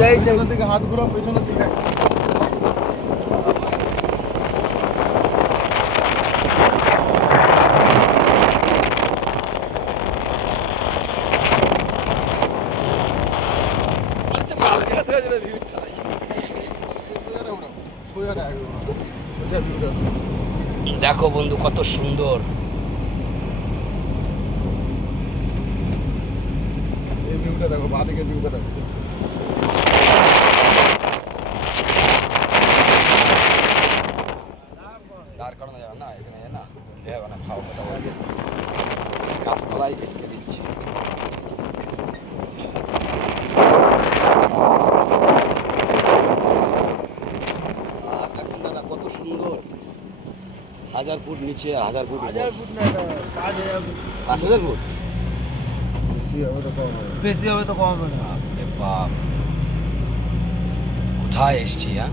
সামনের দিকে হাত ঘোরাও, পেছনের দিকে। দেখো বন্ধু কত সুন্দর। এই ভিউটা দেখো, বাঁদিকে ভিউটা দেখো। দাঁড় করানো যাবে না এখানে, না যাবে না, ভাও কথা বলবে, গাছপালাই দেখতে দিচ্ছি। দেখুন দাদা কত সুন্দর, 1000 ফুট নিচে, 1000 ফুট, 1000 ফুট না, এটা 5000 ফুট বেশি হবে তো কম হবে না। বাপ, কোথায় এসছি হ্যাঁ।